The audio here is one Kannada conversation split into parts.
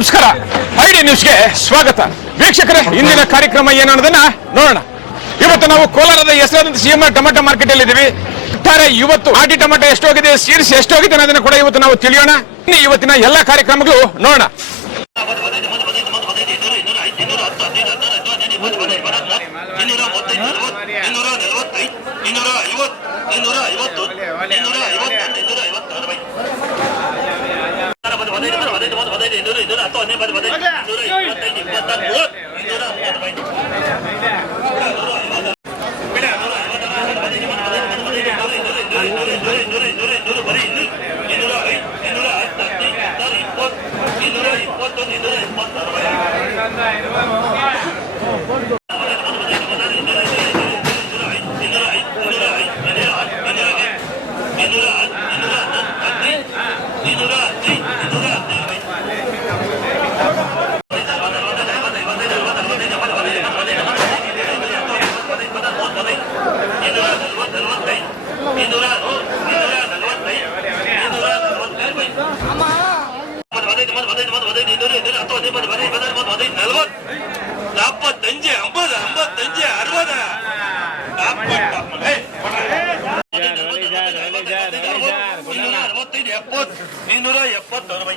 ನಮಸ್ಕಾರ ಐಡಿ ನ್ಯೂಸ್ಗೆ ಸ್ವಾಗತ ವೀಕ್ಷಕರೇ ಇಂದಿನ ಕಾರ್ಯಕ್ರಮ ಏನು ನೋಡೋಣ ಇವತ್ತು ನಾವು ಕೋಲಾರದ ಹೆಸರಾದಂತ ಸಿಎಂ ಟೊಮೆಟೊ ಮಾರ್ಕೆಟ್ ಅಲ್ಲಿ ಇದೀವಿ ಒಟ್ಟಾರೆ ಇವತ್ತು ಆಟಿ ಟೊಮೆಟೊ ಎಷ್ಟೋಗಿದೆ ಎಷ್ಟು ಹೋಗಿದೆ ಅನ್ನೋದನ್ನ ಕೂಡ ಇವತ್ತು ನಾವು ತಿಳಿಯೋಣ ಇವತ್ತಿನ ಎಲ್ಲಾ ಕಾರ್ಯಕ್ರಮಗಳು ನೋಡೋಣ mata batai dia, dulu, dulu, atau ni mata batai. Dulu, mata ini, mata buat. Dulu, mata batai. Dinura, dinura, dinura, dinura, dinura, dinura, ಅರವತ್ತಂಜೆ ಅರವದ ಅರವತ್ತೈದು ಎಪ್ಪತ್ತು ಇನ್ನೂರ ಎಪ್ಪತ್ತು ಅರವೈ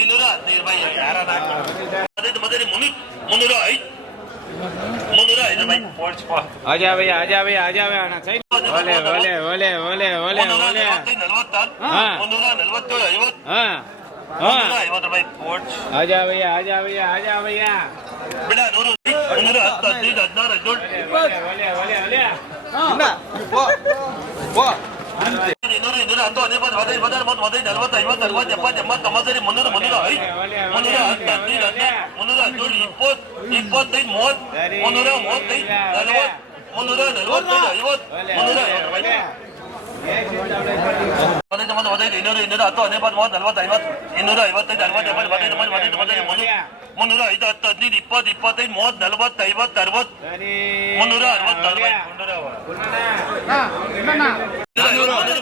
ಇನ್ನೂರ ಹದಿನೈದು ರೂಪಾಯಿ ಮದದ ಮದದ ಮುನ್ನೂರ ಮುನ್ನೂರ ಐದು ಮುನ್ನೂರ ಐದು ರೂಪಾಯಿ ಆಜಾ ಭಯ್ಯ ಆಜಾ ಭಯ್ಯ ಆಜಾ ಭಯ್ಯ ಅಣ್ಣ ಸೈ ಒಲೆ ಒಲೆ ಒಲೆ ಒಲೆ ಒಲೆ ಒಲೆ ನಲವತ್ತಾರು ಮುನ್ನೂರ ನಲವತ್ತೇಳು ಐವತ್ತು ಹಾಂ ಆಜಾ ಭಯ್ಯ ಆಜಾ ಭಯ್ಯ ಆಜಾ ಭಯ್ಯ ಬಿಡ ನೂರು ಮುನ್ನೂರ ಹತ್ತು ಹದಿನೈದು ಹದಿನಾರು ಹದಿನೇಳು ಒಲೆ ಒಲೆ ಒಲೆ ಒಲೆ ಅಂತೆ ಮಧುರಿ ದಿನ ಹತ್ತು ಹದಿನೈದು ಹದಿನೈದು ಹದಿನಾರು ಮತ್ತು ಹದಿನೈದು ನಲವತ್ತು ಐವತ್ತು ಅರವತ್ತು ಎಪ್ಪತ್ತು ಎಂಬತ್ತು ಎಂಬತ್ತರಿ ಮುನ್ನೂರ ಮುನ್ನೂರ ಐದು ಮುನ್ನೂರ ಹತ್ತು ಹದಿನೈದು ಹದಿನೈದು ಮುನ್ನೂರ ಹದಿನೇಳು ಇಪ್ಪತ್ತು ಇಪ್ಪತ್ತೈದು ಮೂವತ್ತು ಮುನ್ನೂರ ಮೂವತ್ತೈದು ನಲವತ್ತು ಮುನ್ನೂರ ನಲವತ್ತೈದು ಐವತ್ತು ಮುನ್ನೂರ ಹದಿನೈದು ಮತ್ತು ಹದಿನೈದು ಇನ್ನೂರು ಇನ್ನೂರ ಹತ್ತು ಹದಿನೈದು ಮೂವತ್ತು ನಲವತ್ತು ಐವತ್ತು ಇನ್ನೂರ ಐವತ್ತೈದು ಅರವತ್ತು ಎಂಬತ್ತು ಹದಿನೈದು ಮತ್ತು ಹದಿನೈದು ಹದಿನೈದು ಮುನ್ನೂರ ಮುನ್ನೂರ ಐದು ಹತ್ತು ಹದಿನೈದು ಇಪ್ಪತ್ತು ಇಪ್ಪತ್ತೈದು ಮೂವತ್ತು ನಲವತ್ತು ಐವತ್ತು ಅರವತ್ತು ಮುನ್ನೂರ ಅರವತ್ತು ಅರವತ್ತು